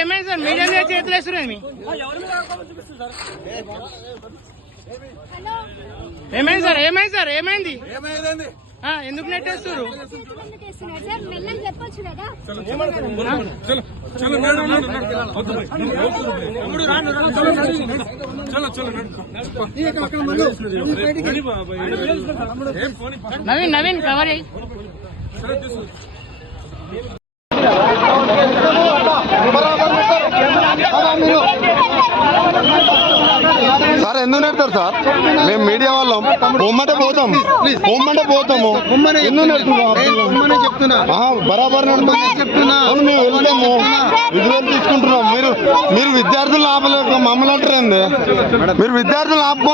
ఏమైంది sir media మీద చేతులు వేస్తున్నారు? ఏమైంది సార్? ఏమైంది సార్? ఏమైంది? ఎందుకు నెట్టేస్తారు? నవీన్ నవీన్ కవర్ అయ్యి సార్ ఎందుకు నెడతారు సార్? మేము మీడియా వాళ్ళం బొమ్మంటే పోతాము ఎందుకు నెడుతున్నాం? బరాబర్ చెప్తున్నా మేము వెళ్తాము విజువల్ తీసుకుంటున్నాం. మీరు విద్యార్థులు ఆపలేక మమ్మల్ని అంటారండి. మీరు విద్యార్థులు ఆపుకో